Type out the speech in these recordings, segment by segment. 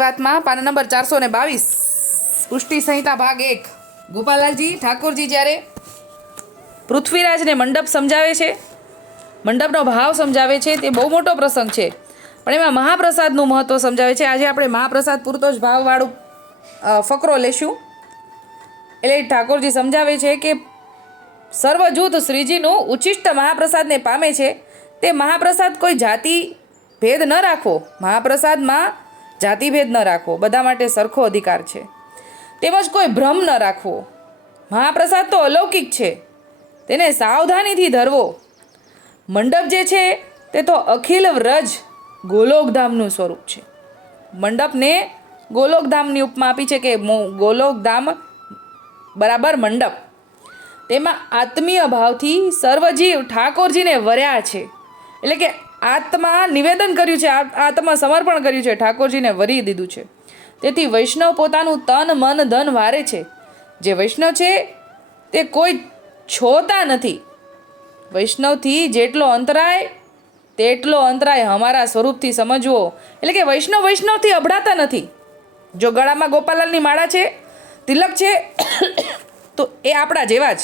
વાતમાં પાના નંબર ચારસો ને બાવીસ. પુષ્ટિ સંહિતા ભાગ એક. ગોપાલાલજી ઠાકોરજી જ્યારે પૃથ્વીરાજને મંડપ સમજાવે છે, મંડપનો ભાવ સમજાવે છે, તે બહુ મોટો પ્રસંગ છે. પણ એમાં મહાપ્રસાદનું મહત્ત્વ સમજાવે છે. આજે આપણે મહાપ્રસાદ પૂરતો જ ભાવવાળું ફકરો લેશું. એટલે ઠાકોરજી સમજાવે છે કે સર્વજૂથ શ્રીજીનું ઉચ્ચિષ્ટ મહાપ્રસાદને પામે છે. તે મહાપ્રસાદ કોઈ જાતિ ભેદ ન રાખો. મહાપ્રસાદમાં જાતિભેદ ન રાખવો, બધા માટે સરખો અધિકાર છે. તેમજ કોઈ ભ્રમ ન રાખવો. મહાપ્રસાદ તો અલૌકિક છે. તેને સાવધાનીથી ધરવો. મંડપ જે છે, તે તો અખિલ વ્રજ ગોલોકધામનું સ્વરૂપ છે. મંડપને ગોલોકધામની ઉપમા આપી છે કે ગોલોકધામ બરાબર મંડપ. તેમાં આત્મીય ભાવથી સર્વજીવ ઠાકોરજીને વર્યા છે. એટલે કે આત્મા નિવેદન કર્યું છે આત્મા સમર્પણ કર્યું છે, ઠાકોરજીને વરી દીધું છે. તેથી વૈષ્ણવ પોતાનું તન, મન, ધન વારે છે. જે વૈષ્ણવ છે, તે કોઈ છોતા નથી. વૈષ્ણવથી જેટલો અંતરાય, તેટલો અંતરાય અમારા સ્વરૂપથી સમજવો. એટલે કે વૈષ્ણવ વૈષ્ણવથી અભડાતા નથી. જો ગળામાં ગોપાલાલની માળા છે, તિલક છે, તો એ આપણા જેવા જ.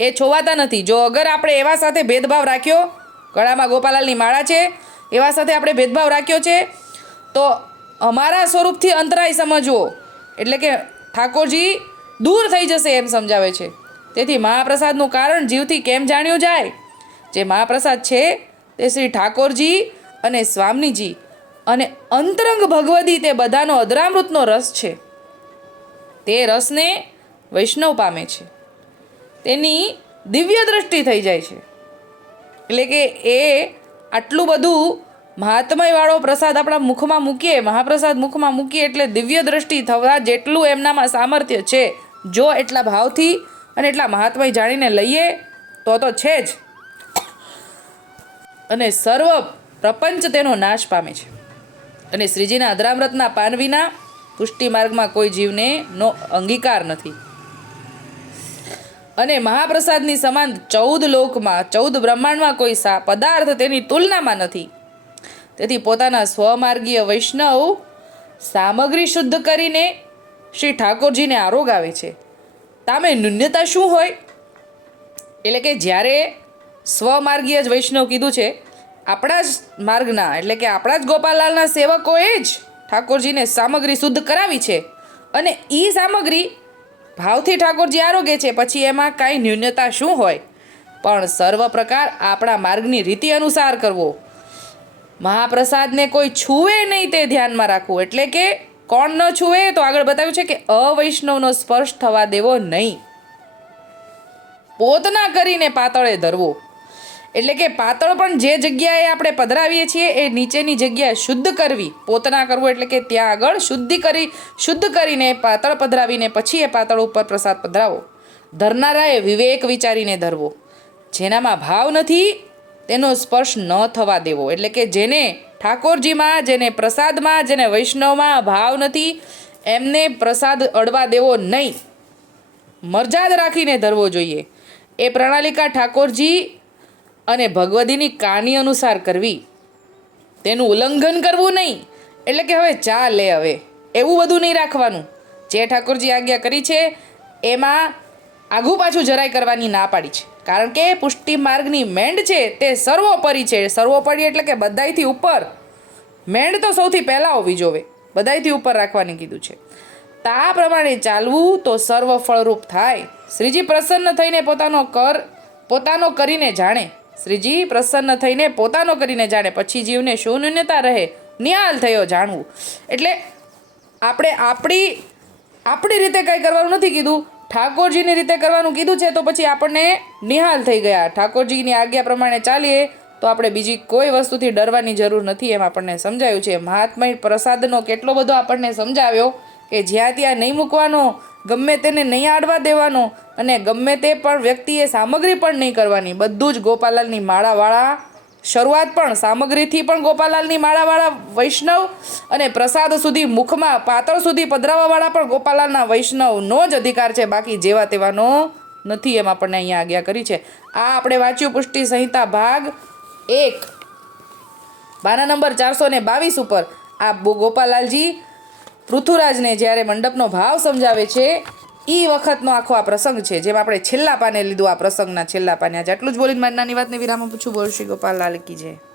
એ છોવાતા નથી. જો અગર આપણે એવા સાથે ભેદભાવ રાખ્યો ગળામાં ગોપાલાલની માળા છે, એવા સાથે આપણે ભેદભાવ રાખ્યો છે. તો અમારા સ્વરૂપથી અંતરાય સમજવો. એટલે કે ઠાકોરજી દૂર થઈ જશે એમ સમજાવે છે. તેથી મહાપ્રસાદનું કારણ જીવથી કેમ જાણ્યું જાય? જે મહાપ્રસાદ છે, તે શ્રી ઠાકોરજી અને સ્વામીજી અને અંતરંગ ભગવદી તે બધાનો અધરામૃતનો રસ છે. તે રસને વૈષ્ણવ પામે છે. તેની દિવ્ય દ્રષ્ટિ થઈ જાય છે. એટલે કે એ આટલું બધું મહાત્મયવાળો પ્રસાદ આપણા મુખમાં મૂકીએ, મહાપ્રસાદ મુખમાં મૂકીએ એટલે દિવ્ય દ્રષ્ટિ થવા જેટલું એમનામાં સામર્થ્ય છે, જો એટલા ભાવથી અને એટલા મહાત્મય જાણીને લઈએ, તો તો છે જ. અને સર્વ પ્રપંચ તેનો નાશ પામે છે. અને શ્રીજીના અધરામૃતના પાન વિના પુષ્ટિ માર્ગમાં કોઈ જીવને નો અંગીકાર નથી. અને મહાપ્રસાદની સમાન ચૌદ લોકમાં, ચૌદ બ્રહ્માંડમાં કોઈ સા, પદાર્થ તેની તુલનામાં નથી. તેથી પોતાના સ્વમાર્ગીય વૈષ્ણવ સામગ્રી શુદ્ધ કરીને શ્રી ઠાકોરજીને આરોગાવે છે. તામે ન્યૂન્યતા શું હોય? એટલે કે જ્યારે સ્વમાર્ગીય જ વૈષ્ણવ કીધું છે, આપણા જ માર્ગના, એટલે કે આપણા જ ગોપાલાલના સેવકોએ જ ઠાકોરજીને સામગ્રી શુદ્ધ કરાવી છે. અને એ સામગ્રી ભાવથી ઠાકોરજી આરોગે છે, પછી એમાં કાંઈ ન્યૂનતા શું હોય? પણ સર્વ પ્રકાર આપણા માર્ગની રીતિ અનુસાર કરવો. મહાપ્રસાદને કોઈ છૂવે નહીં તે ધ્યાનમાં રાખવું. એટલે કે કોણ ન છૂવે તો આગળ બતાવ્યું છે કે અવૈષ્ણવનો સ્પર્શ થવા દેવો નહીં. પોતના કરીને પાતળે ધરવો. એટલે કે પાતળ પણ જે જગ્યાએ આપણે પધરાવીએ છીએ એ નીચેની જગ્યા શુદ્ધ કરવી, પોતના કરવું એટલે કે ત્યાં આગળ શુદ્ધિ કરી, શુદ્ધ કરીને પાતળ પધરાવીને પછી એ પાતળ ઉપર પ્રસાદ પધરાવો. ધરનારાએ વિવેક વિચારીને ધરવો. જેનામાં ભાવ નથી, તેનો સ્પર્શ ન થવા દેવો. એટલે કે જેને ઠાકોરજીમાં, જેને પ્રસાદમાં, જેને વૈષ્ણવમાં ભાવ નથી, એમને પ્રસાદ અડવા દેવો નહીં. મરજાદ રાખીને ધરવો જોઈએ. એ પ્રણાલિકા ઠાકોરજી અને ભગવદીની કાની અનુસાર કરવી. તેનું ઉલ્લંઘન કરવું નહીં. એટલે કે હવે ચા લે હવે. એવું બધું નહીં રાખવાનું. જે ઠાકોરજી આજ્ઞા કરી છે, એમાં આઘું પાછું જરાય કરવાની ના પાડી છે. કારણ કે પુષ્ટિ માર્ગની મેંડ છે તે સર્વોપરી છે. સર્વોપરી એટલે કે બધાયથી ઉપર. મેંડ તો સૌથી પહેલાં હોવી જોવે. બધાયથી ઉપર રાખવાની કીધું છે. તા પ્રમાણે ચાલવું તો સર્વ ફળરૂપ થાય. શ્રીજી પ્રસન્ન થઈને પોતાનો કર, પોતાનો કરીને જાણે. શ્રીજી પ્રસન્ન થઈને પોતાનો કરીને જાણે પછી જીવને શું રહે, નિહાલ થયો જાણવું. એટલે આપણે આપણી આપણી રીતે કંઈ કરવાનું નથી કીધું. ઠાકોરજીની રીતે કરવાનું કીધું છે તો પછી આપણને નિહાલ થઈ ગયા. ઠાકોરજીની આજ્ઞા પ્રમાણે ચાલીએ તો આપણે બીજી કોઈ વસ્તુથી ડરવાની જરૂર નથી એમ આપણને સમજાયું છે. મહાત્મય પ્રસાદનો કેટલો બધો આપણને સમજાવ્યો કે જ્યાં ત્યાં નહીં મૂકવાનો ગમે તેને નહીં આડવા દેવાનો અને ગમે તે પણ વ્યક્તિએ સામગ્રી પણ નહીં કરવાની. બધું જ ગોપાલાલની માળાવાળા શરૂઆત પણ સામગ્રીથી પણ ગોપાલાલની માળાવાળા વૈષ્ણવ અને પ્રસાદ સુધી મુખમાં પાતળ સુધી પધરાવાવાળા પણ ગોપાલાલના વૈષ્ણવનો જ અધિકાર છે. બાકી જેવા તેવાનો નથી એમ આપણને અહીંયા આજ્ઞા કરી છે. આ આપણે વાંચ્યું પુષ્ટિ સંહિતા ભાગ એક. બાના નંબર ચારસો ને બાવીસ ઉપર આ ગોપાલાલજી પૃથુરાજને જ્યારે મંડપનો ભાવ સમજાવે છે એ વખતનો આખો આ પ્રસંગ છે. જેમ આપણે છેલ્લા પાને લીધું આ પ્રસંગના છેલ્લા પાને. આજે આટલું જ બોલીને મારી નાની વાતને વિરામ પૂછું બોલ શ્રી ગોપાલ, લાલ કી જય.